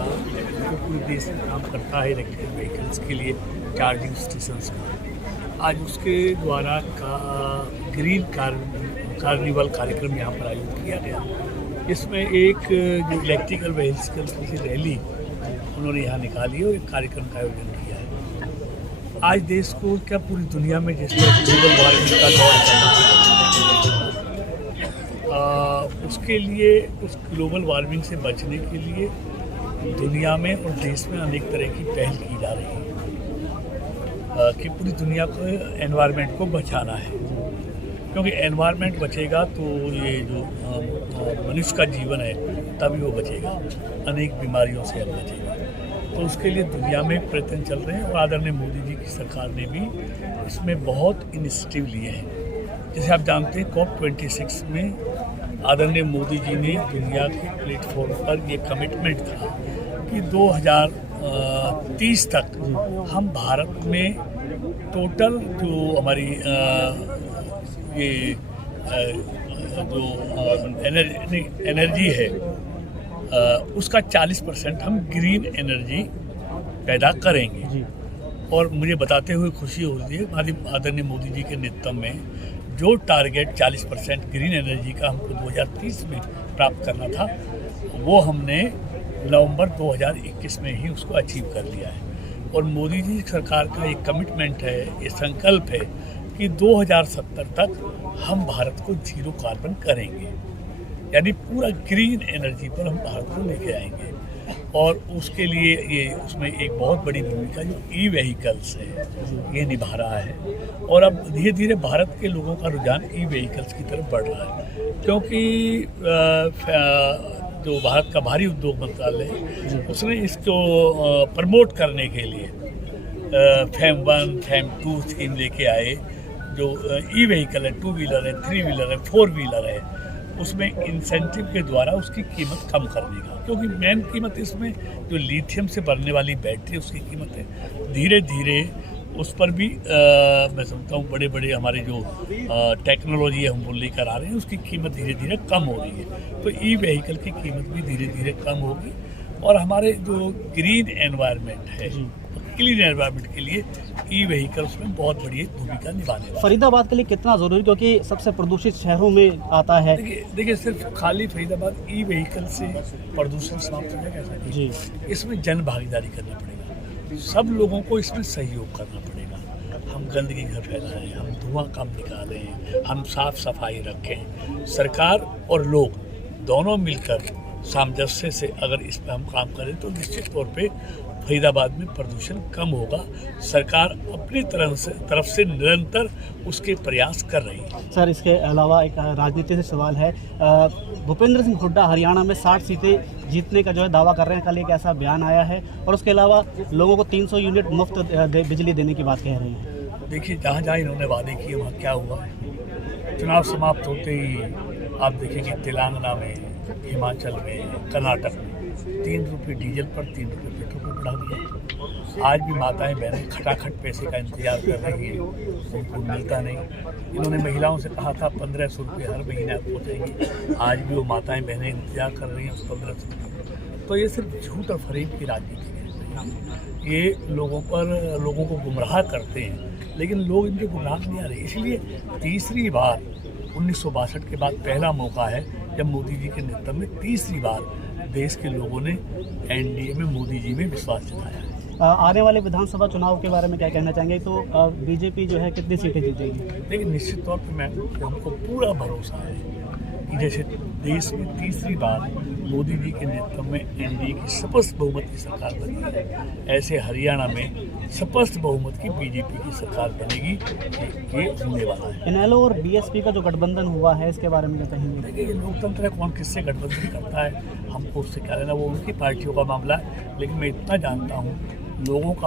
का जो पूरे देश में काम करता है इलेक्ट्रिक व्हीकल्स के लिए चार्जिंग स्टेशंस का, आज उसके द्वारा का ग्रीन कार्निवल कार्यक्रम यहाँ पर आयोजित किया गया। इसमें एक जो इलेक्ट्रिकल व्हीकल्स की रैली उन्होंने यहाँ निकाली और एक कार्यक्रम का आयोजन किया है। आज देश को क्या पूरी दुनिया में जिस तरह ग्लोबल वार्मिंग का दौर चल रहा है, उसके लिए उस ग्लोबल वार्मिंग से बचने के लिए दुनिया में और देश में अनेक तरह की पहल की जा रही है कि पूरी दुनिया को एनवायरनमेंट को बचाना है, क्योंकि एनवायरनमेंट बचेगा तो ये जो मनुष्य का जीवन है तभी वो बचेगा, अनेक बीमारियों से बचेगा। तो उसके लिए दुनिया में प्रयत्न चल रहे हैं और आदरणीय मोदी जी की सरकार ने भी इसमें बहुत इनिशिएटिव लिए हैं। जैसे आप जानते हैं COP26 में आदरणीय मोदी जी ने दुनिया के प्लेटफॉर्म पर ये कमिटमेंट था कि 2030 तक हम भारत में टोटल जो हमारी ये जो एनर्जी है उसका 40% हम ग्रीन एनर्जी पैदा करेंगे। और मुझे बताते हुए खुशी होती है आदरणीय मोदी जी के नेतृत्व में जो टारगेट 40% ग्रीन एनर्जी का हमको 2030 में प्राप्त करना था, वो हमने नवंबर 2021 में ही उसको अचीव कर लिया है। और मोदी जी सरकार का एक कमिटमेंट है, ये संकल्प है कि 2070 तक हम भारत को जीरो कार्बन करेंगे, यानी पूरा ग्रीन एनर्जी पर हम भारत को लेके आएंगे। और उसके लिए ये उसमें एक बहुत बड़ी भूमिका जो ई-व्हीकल्स है ये निभा रहा है। और अब धीरे धीरे भारत के लोगों का रुझान ई-व्हीकल्स की तरफ बढ़ रहा है, क्योंकि जो भारत का भारी उद्योग मंत्रालय है उसने इसको प्रमोट करने के लिए FAME 1 FAME 2 स्कीम लेके आए। जो ई-व्हीकल है, 2 व्हीलर है, 3 व्हीलर है, 4 व्हीलर है, उसमें इंसेंटिव के द्वारा उसकी कीमत कम करने का, क्योंकि मेन कीमत इसमें जो लिथियम से बनने वाली बैटरी उसकी कीमत है। धीरे धीरे उस पर भी मैं समझता हूँ बड़े बड़े हमारे जो टेक्नोलॉजी है हम वो लेकर आ रहे हैं, उसकी कीमत धीरे धीरे कम हो रही है। तो ई-व्हीकल की कीमत भी धीरे धीरे कम होगी और हमारे जो ग्रीन एनवायरनमेंट है, क्लीन एनवायरनमेंट के लिए ई-व्हीकल्स में बहुत बड़ी भूमिका निभाने वाला है। फरीदाबाद के लिए कितना ज़रूरी, क्योंकि सबसे प्रदूषित शहरों में आता है। देखिए सिर्फ खाली फरीदाबाद ई-व्हीकल से प्रदूषण समाप्त हो जाएगा ऐसा जी, इसमें जन भागीदारी करना पड़ेगा, सब लोगों को इसमें सहयोग करना पड़ेगा। हम गंदगी घर फैलाएं, हम धुआं कम निकालें, हम साफ सफाई रखें। सरकार और लोग दोनों मिलकर सामंजस्य से अगर इस पर हम काम करें तो निश्चित तौर पे फरीदाबाद में प्रदूषण कम होगा। सरकार अपनी तरफ से निरंतर उसके प्रयास कर रही है। सर, इसके अलावा एक राजनीति से सवाल है। भूपेंद्र सिंह हुड्डा हरियाणा में 60 सीटें जीतने का जो है दावा कर रहे हैं, कल एक ऐसा बयान आया है, और उसके अलावा लोगों को 300 यूनिट मुफ्त बिजली देने की बात कह रहे हैं। देखिए जहाँ जहाँ इन्होंने वादे किए वहाँ क्या हुआ है। चुनाव समाप्त होते ही आप देखेंगे तेलंगाना में, हिमाचल में, कर्नाटक में 3 रुपये डीजल पर 3 रुपये पेट्रोल पर बढ़ा दिया। आज भी माताएं बहनें खटाखट पैसे का इंतजार कर रही हैं, उनको मिलता नहीं। इन्होंने महिलाओं से कहा था 1500 रुपये हर महीने आप पहुँचेंगे, आज भी वो माताएं बहनें इंतजार कर रही हैं उस 1500 रुपये। तो ये सिर्फ झूठ और फरेब की राजनीति है। ये लोगों को गुमराह करते हैं, लेकिन लोग इनके गुमराह नहीं आ रहे। इसलिए तीसरी बार 1962 के बाद पहला मौका है जब मोदी जी के नेतृत्व में तीसरी बार देश के लोगों ने एनडीए में मोदी जी में विश्वास जताया है। आने वाले विधानसभा चुनाव के बारे में क्या कहना चाहेंगे? तो बीजेपी जो है कितनी सीटें जीतेगी? लेकिन निश्चित तौर पर हमको पूरा भरोसा है कि जैसे देश में तीसरी बार मोदी जी के नेतृत्व में एनडीए की स्पष्ट बहुमत की सरकार बनी है, ऐसे हरियाणा में स्पष्ट बहुमत की बीजेपी की सरकार बनेगी। ये होने वाला है। इनेलो और बीएसपी का जो गठबंधन हुआ है, इसके बारे में क्या कहेंगे? देखिए ये लोकतंत्र है, कौन किससे गठबंधन करता है हमको उससे क्या लेना, वो उनकी पार्टियों का मामला है। लेकिन मैं इतना जानता हूँ लोगों का